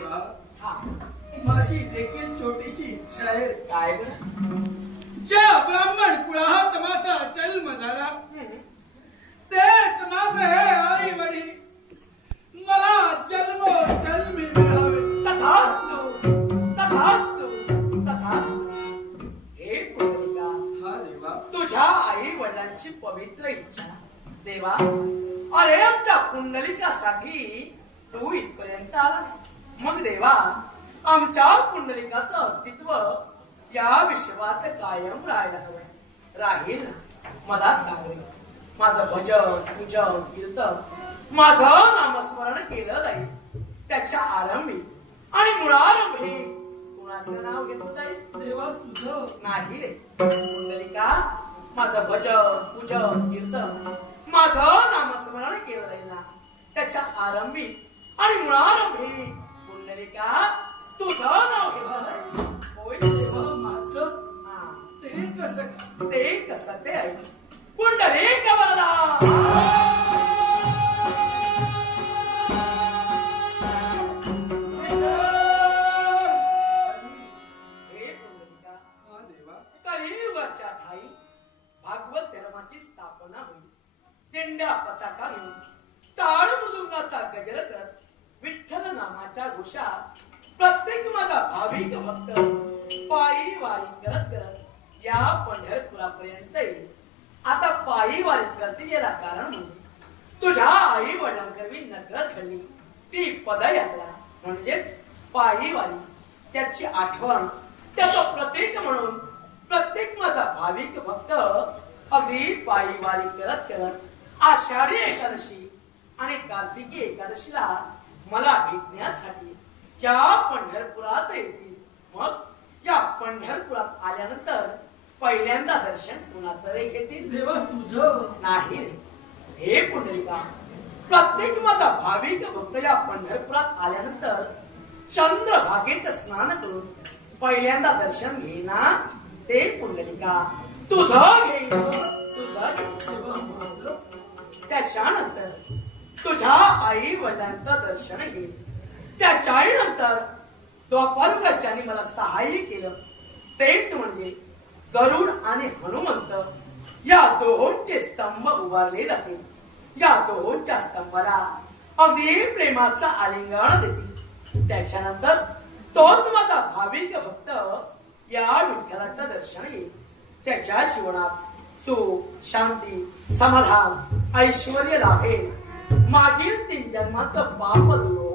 देवा, हा माझी देखील छोटीशी इच्छा आहे. काय ग? ज्या ब्राह्मण कुळात माझा जन्म झाला तेच माझे हे आई वडील मला जन्मी मिळावे. तथास्तु तथास्तु तथास्तु. हे पुंडलिका, हा देवा, तुझ्या आई वडिलांची पवित्र इच्छा देवा. अरे आमच्या पुंडलिकासाठी तू इथपर्यंत आलास. मग देवा, आमच्या पुंडलिकाचं अस्तित्व या विश्वात कायम राहायला हवं. राहील ना? मला सांग रे. माझं भजन पूजन कीर्तन माझं नामस्मरण केलं जाईल. त्याच्या आरंभी आणि मुळारंभी कुणाचं नाव घेतलं जाईल? देवा तुझं नाही रे पुंडलिका. माझं भजन पूजन कीर्तन माझं नामस्मरण केलं जाईल ना, त्याच्या आरंभी आणि मुळारंभी पुंडलिका तुझं नाव घेतलं जाईल. होय देवा माझं हा. ते कसं? ते कसं ते आहे. पुंडलिक वरदा. कलियुगाच्या ठाई भागवत धर्माची स्थापना होईल. दिंड्या पताका घेऊन टाळ मृदुंगाचा गजर करत विठ्ठल नामाच्या घोषात प्रत्येक माझा भाविक भक्त पायी वारी करत करत या पंढरपुरापर्यंत येईल. आता पायी वारी करते याला कारण म्हणजे तुझ्या आई वडिलांकरवी नकळत घडली ती पदयात्रा म्हणजेच पायी वारी. त्याची आठवण, त्याचं प्रतीक म्हणून प्रत्येक माझा भाविक भक्त अगदी पायी वारी करत करत आषाढी एकादशी आणि कार्तिकी एकादशीला मला भेटण्यासाठी या पंढरपुरात येतील. मग या पंढरपुरात आल्यानंतर पहिल्यांदा दर्शन कुणाचं रे घेतील? देवा तुझं नाही रे. हे पुंडलिका, प्रत्येक माझा भाविक भक्त या पंढरपुरात आल्यानंतर चंद्रभागेत स्नान करून पहिल्यांदा दर्शन घेईना ते पुंडलिका तुझं घेईन. तुझं घेईन. देवा माझं त्याच्यानंतर तुझ्या आई वडिलांचं दर्शन घेईल. त्याच्यानंतर द्वापारयुगात ज्यांनी मला सहाय्य केलं तेच म्हणजे गरुड आणि हनुमंत या दोहोंचे स्तंभ उभारले जातील. या दोहोंच्या स्तंभाला अगदी प्रेमाचा आलिंगन देतील. त्याच्यानंतर तोच माझा भाविक भक्त या विठ्ठलाचं दर्शन घेईल. त्याच्या जीवनात सुख शांती समाधान ऐश्वर्य लाभेल. मागील 3 जन्माचं पाप दूर